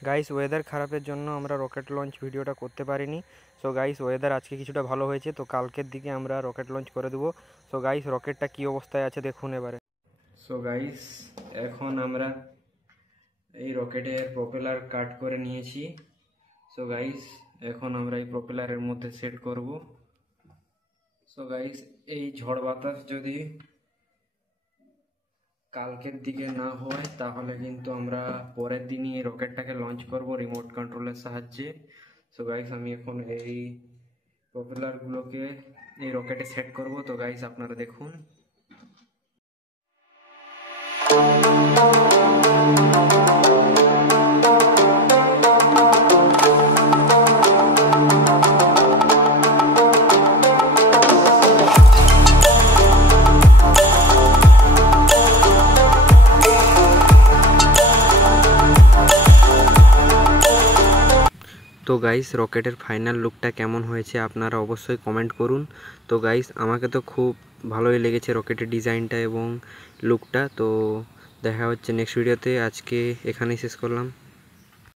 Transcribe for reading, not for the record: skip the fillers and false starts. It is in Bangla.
গাইস ওয়েদার খারাপের জন্য আমরা রকেট লঞ্চ ভিডিওটা করতে পারিনি। সো গাইস ওয়েদার আজকে কিছুটা ভালো হয়েছে, তো কালকের দিকে আমরা রকেট লঞ্চ করে দেবো। সো গাইস রকেটটা কি অবস্থায় আছে দেখুন এবারে। সো গাইস এখন আমরা এই রকেটের প্রপেলার কাট করে নিয়েছি। সো গাইস এখন আমরা এই প্রপেলারের মধ্যে সেট করব। সো গাইস এই ঝড় বাতাস যদি কালকের দিকে না হয় তাহলে কিন্তু আমরা পরের দিনই এই রকেটটাকে লঞ্চ করব রিমোট কন্ট্রোলের সাহায্যে। সো গাইস আমি এখন এই প্রপেলারগুলোকে এই রকেটে সেট করব। তো গাইস আপনারা দেখুন। তো গাইস রকেটের ফাইনাল লুকটা কেমন হয়েছে আপনারা অবশ্যই কমেন্ট করুন। তো গাইস আমাকে তো খুব ভালোই লেগেছে রকেটের ডিজাইনটা এবং লুকটা। তো দেখা হচ্ছে নেক্সট ভিডিওতে, আজকে এখানেই শেষ করলাম।